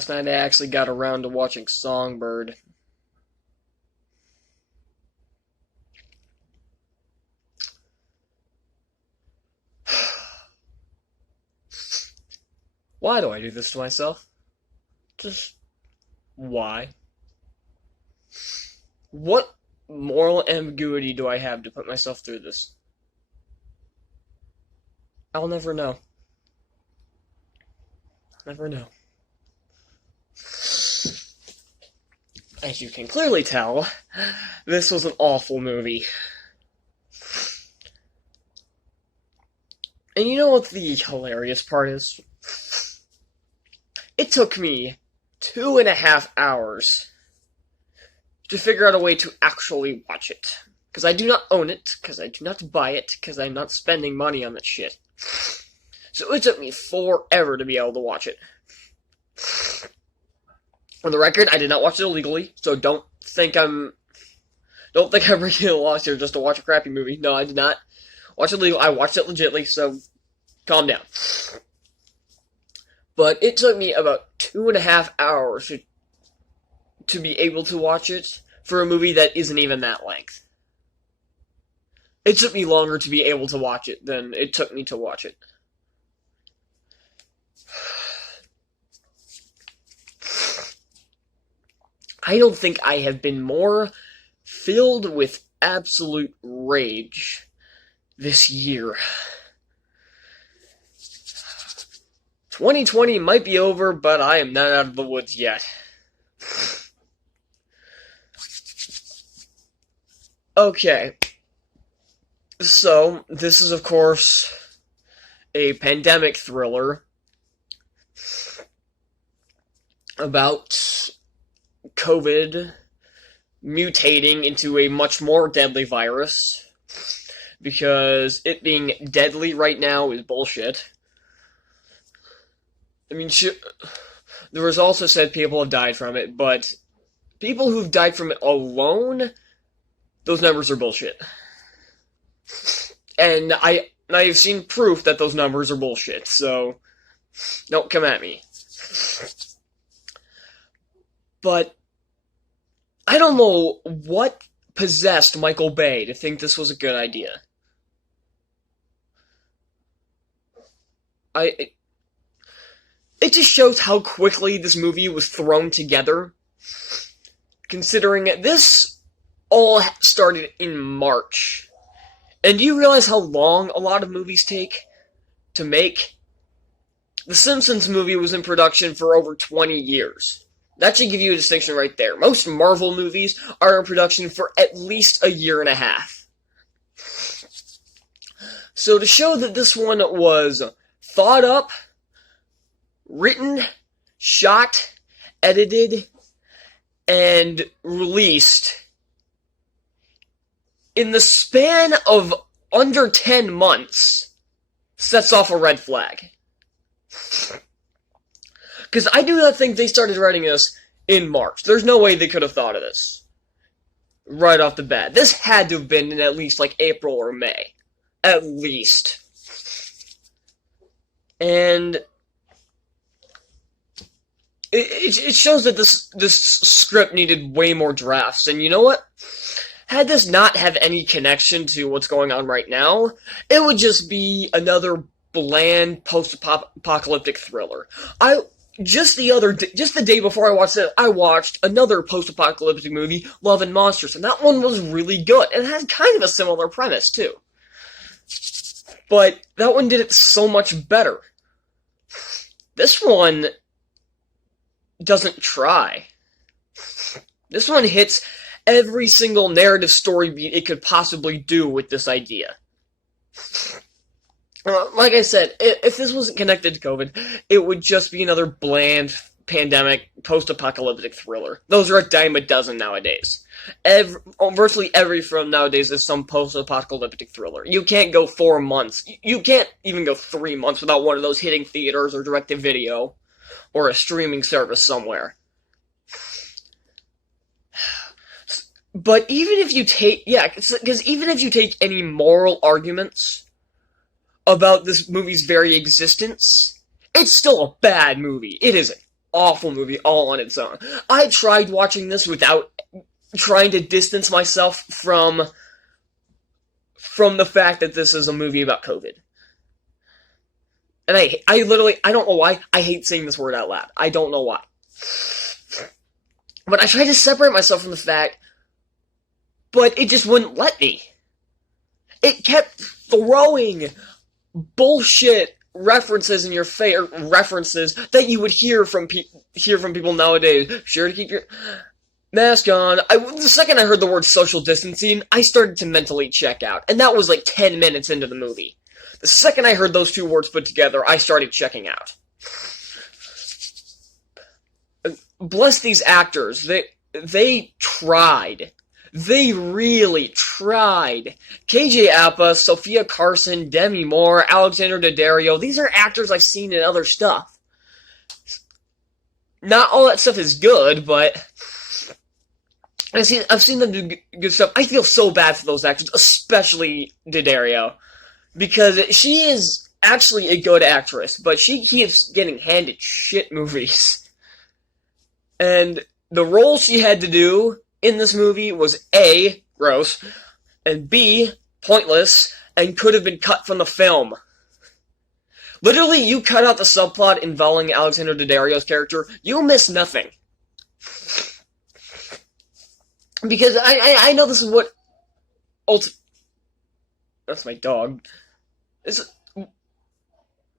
last night I actually got around to watching Songbird. Why do I do this to myself? Just why? What moral ambiguity do I have to put myself through this? I'll never know. Never know. As you can clearly tell, this was an awful movie. And you know what the hilarious part is? It took me 2.5 hours to figure out a way to actually watch it. Because I do not own it, because I do not buy it, because I'm not spending money on that shit. So it took me forever to be able to watch it. On the record, I did not watch it illegally, so don't think I'm breaking the laws here just to watch a crappy movie. No, I did not watch it illegal. I watched it legitly, so calm down. But it took me about 2.5 hours to be able to watch it for a movie that isn't even that length. It took me longer to be able to watch it than it took me to watch it. I don't think I have been more filled with absolute rage this year. 2020 might be over, but I am not out of the woods yet. Okay. So, this is, of course, a pandemic thriller about COVID mutating into a much more deadly virus, because it being deadly right now is bullshit. I mean, the results have said people have died from it, but people who've died from it alone, those numbers are bullshit. And I've seen proof that those numbers are bullshit, so don't come at me. But I don't know what possessed Michael Bay to think this was a good idea. It just shows how quickly this movie was thrown together, considering this all started in March. And do you realize how long a lot of movies take to make? The Simpsons movie was in production for over 20 years. That should give you a distinction right there. Most Marvel movies are in production for at least 1.5 years. So to show that this one was thought up, written, shot, edited, and released in the span of under 10 months sets off a red flag. Because I do not think they started writing this in March. There's no way they could have thought of this right off the bat. This had to have been in at least like April or May. At least. And it shows that this script needed way more drafts. And you know what? Had this not have any connection to what's going on right now, it would just be another bland post-apocalyptic thriller. Just the day before I watched it, I watched another post-apocalyptic movie, Love and Monsters, and that one was really good, and it had kind of a similar premise, too. But that one did it so much better. This one doesn't try. This one hits every single narrative story beat it could possibly do with this idea. Like I said, if this wasn't connected to COVID, it would just be another bland pandemic post-apocalyptic thriller. Those are a dime a dozen nowadays. Virtually every film nowadays is some post-apocalyptic thriller. You can't go 4 months. You can't even go 3 months without one of those hitting theaters or direct-to-video or a streaming service somewhere. But even if you take, because even if you take any moral arguments about this movie's very existence, it's still a bad movie. It isn't. awful movie all on its own. I tried watching this without trying to distance myself from the fact that this is a movie about COVID. And I literally, I don't know why, I hate saying this word out loud. I don't know why. But I tried to separate myself from the fact, but it just wouldn't let me. It kept throwing bullshit references in your face, references that you would hear from people nowadays. Sure to keep your mask on. The second I heard the word social distancing, I started to mentally check out. And that was like 10 minutes into the movie. The second I heard those two words put together, I started checking out. Bless these actors. They tried. They really tried. KJ Apa, Sophia Carson, Demi Moore, Alexander Daddario, these are actors I've seen in other stuff. Not all that stuff is good, but I've seen them do good stuff. I feel so bad for those actors, especially Daddario, because she is actually a good actress, but she keeps getting handed shit movies. And the role she had to do in this movie was A, gross, and B, pointless, and could have been cut from the film. Literally, you cut out the subplot involving Alexander Daddario's character, you'll miss nothing. Because I know this is what that's my dog. This is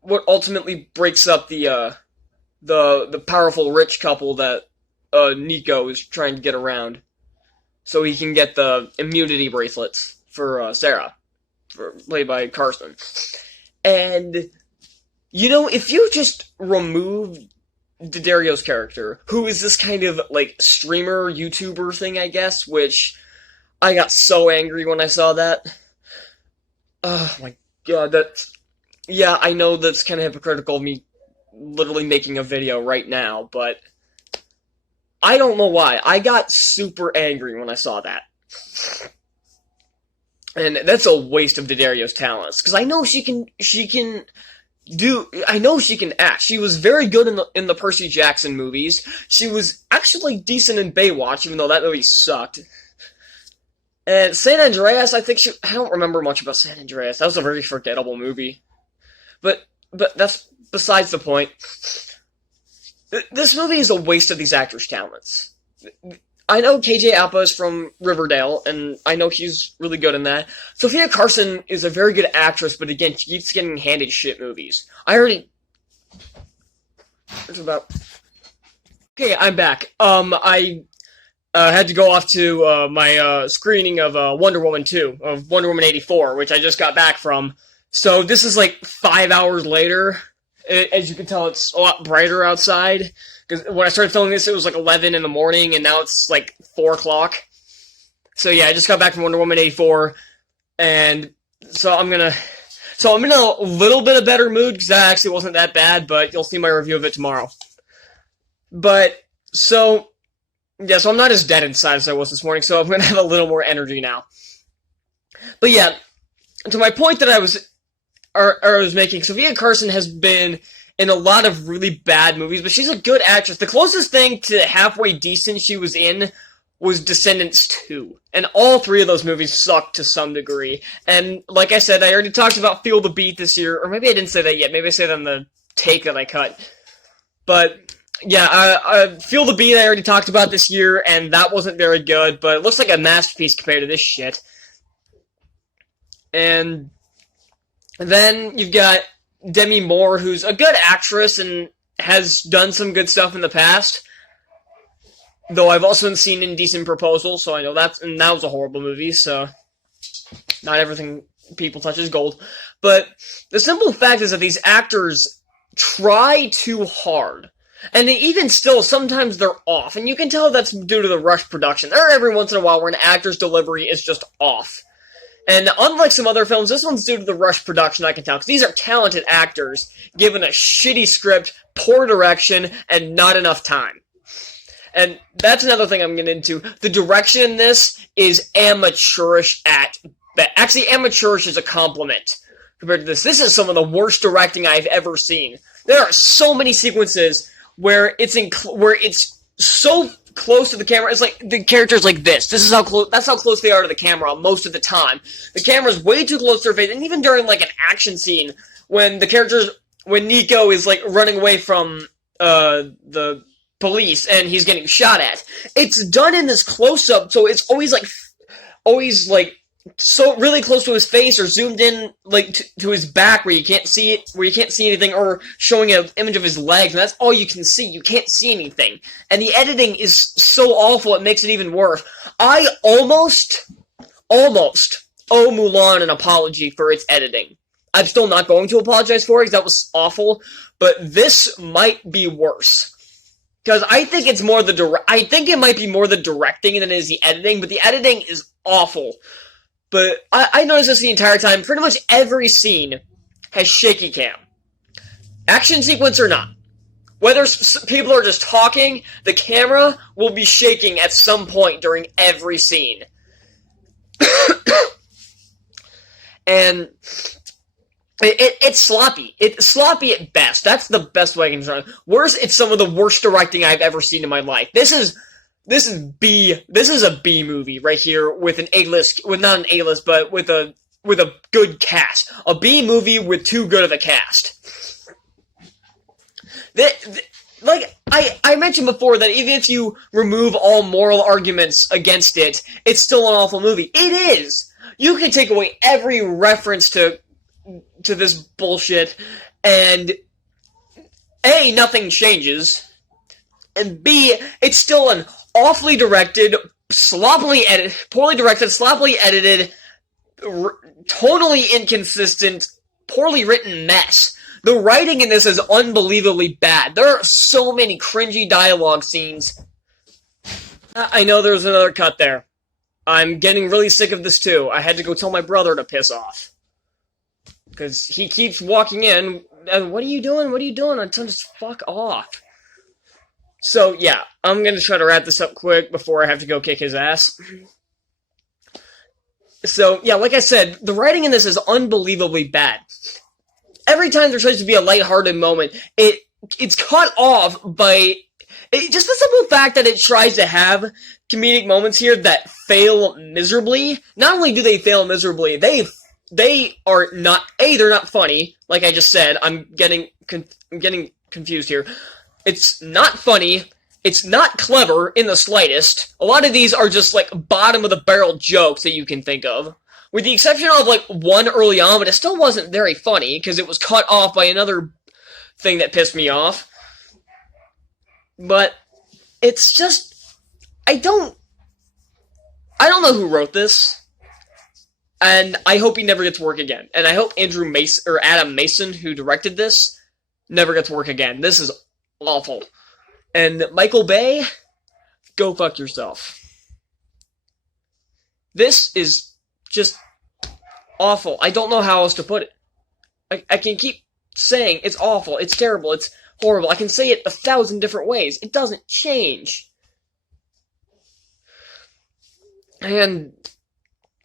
what ultimately breaks up the powerful rich couple that Nico is trying to get around, so he can get the immunity bracelets for Sarah, played by Carson. And you know, if you just remove Daddario's character, who is this kind of like streamer YouTuber thing, I guess, which I got so angry when I saw that. Oh my god, yeah, I know that's kind of hypocritical of me literally making a video right now, but I don't know why. I got super angry when I saw that. And that's a waste of Daddario's talents, because I know she can act. She was very good in the Percy Jackson movies. She was actually decent in Baywatch, even though that movie sucked. And San Andreas, I don't remember much about San Andreas. That was a very forgettable movie. But that's besides the point. This movie is a waste of these actors' talents. I know KJ Apa is from Riverdale, and I know he's really good in that. Sophia Carson is a very good actress, but again, she keeps getting handed shit movies. Okay, I'm back. I had to go off to my screening of Wonder Woman 2, of Wonder Woman 84, which I just got back from. So this is like 5 hours later. As you can tell, it's a lot brighter outside. Because when I started filming this, it was like 11 in the morning, and now it's like 4 o'clock. So yeah, I just got back from Wonder Woman 84, and so I'm in a little bit of better mood, because that actually wasn't that bad, but you'll see my review of it tomorrow. But, so I'm not as dead inside as I was this morning, so I'm gonna have a little more energy now. But yeah, to my point that I was making, Sophia Carson has been in a lot of really bad movies, but she's a good actress. The closest thing to halfway decent she was in was Descendants 2. And all 3 of those movies sucked to some degree. And like I said, I already talked about Feel the Beat this year, or maybe I didn't say that yet. Maybe I said that on the take that I cut. But yeah, Feel the Beat I already talked about this year, and that wasn't very good, but it looks like a masterpiece compared to this shit. And then you've got Demi Moore, who's a good actress and has done some good stuff in the past. Though I've also seen Indecent Proposal, so I know that was a horrible movie, so not everything people touch is gold. But the simple fact is that these actors try too hard. And even still, sometimes they're off. And you can tell that's due to the rush production. There are every once in a while where an actor's delivery is just off. And unlike some other films, this one's due to the rush production, I can tell. Because these are talented actors, given a shitty script, poor direction, and not enough time. And that's another thing I'm getting into. The direction in this is amateurish at best. Actually, amateurish is a compliment compared to this. This is some of the worst directing I've ever seen. There are so many sequences where where it's so close to the camera. It's like the character's like this. This is how close. That's how close they are to the camera most of the time. The camera's way too close to their face, and even during like an action scene when when Nico is like running away from the police and he's getting shot at, it's done in this close up, so it's always like so really close to his face, or zoomed in like to his back where you can't see it, where you can't see anything, or showing an image of his legs, and that's all you can see. You can't see anything, and the editing is so awful it makes it even worse. I almost owe Mulan an apology for its editing. I'm still not going to apologize for it because that was awful, but this might be worse. Because I think it's more I think it might be more the directing than it is the editing, but the editing is awful. But I noticed this the entire time. Pretty much every scene has shaky cam. Action sequence or not. Whether people are just talking, the camera will be shaking at some point during every scene. And it's sloppy. It's sloppy at best. That's the best way I can describe it. Worse, it's some of the worst directing I've ever seen in my life. This is a B movie right here with an A-list, with not an A-list, but with a good cast. A B movie with too good of a cast. Like I mentioned before that even if you remove all moral arguments against it, it's still an awful movie. It is. You can take away every reference to this bullshit, and A, nothing changes, and B, it's still an awfully directed, poorly directed, sloppily edited, totally inconsistent, poorly written mess. The writing in this is unbelievably bad. There are so many cringy dialogue scenes. I know there's another cut there. I'm getting really sick of this too. I had to go tell my brother to piss off. Because he keeps walking in, and what are you doing? What are you doing? I tell him just fuck off. So, yeah, I'm going to try to wrap this up quick before I have to go kick his ass. So, yeah, like I said, the writing in this is unbelievably bad. Every time there tries to be a lighthearted moment, it's cut off by just the simple fact that it tries to have comedic moments here that fail miserably. Not only do they fail miserably, they are not, they're not funny, like I just said. I'm getting confused here. It's not funny. It's not clever in the slightest. A lot of these are just like bottom of the barrel jokes that you can think of. With the exception of like one early on, but it still wasn't very funny because it was cut off by another thing that pissed me off. But it's just, I don't know who wrote this. And I hope he never gets work again. And I hope Adam Mason, who directed this, never gets work again. This is awful. And Michael Bay, go fuck yourself. This is just awful. I don't know how else to put it. I can keep saying it's awful, it's terrible, it's horrible. I can say it 1,000 different ways. It doesn't change. And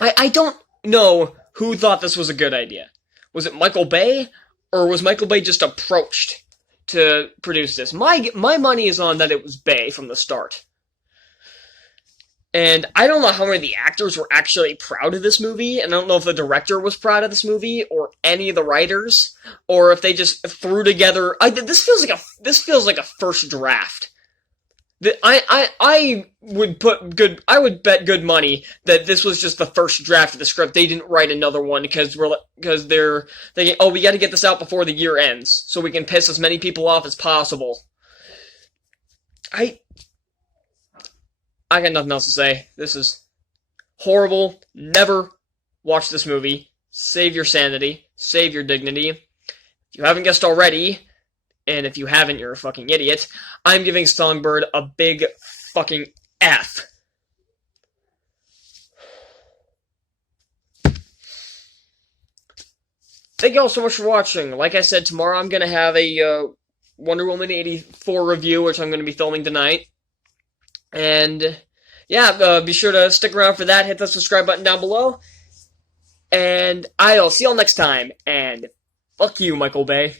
I don't know who thought this was a good idea. Was it Michael Bay? Or was Michael Bay just approached to produce this? My money is on that it was Bay from the start. And I don't know how many of the actors were actually proud of this movie, and I don't know if the director was proud of this movie, or any of the writers, or if they just threw together. This feels like a first draft. I would bet good money that this was just the first draft of the script. They didn't write another one because they're thinking, oh, we got to get this out before the year ends so we can piss as many people off as possible. I got nothing else to say. This is horrible. Never watch this movie. Save your sanity. Save your dignity. If you haven't guessed already, and if you haven't, you're a fucking idiot, I'm giving Songbird a big fucking F. Thank you all so much for watching. Like I said, tomorrow I'm going to have a Wonder Woman 84 review, which I'm going to be filming tonight. And, yeah, be sure to stick around for that. Hit the subscribe button down below. And I'll see y'all next time. And fuck you, Michael Bay.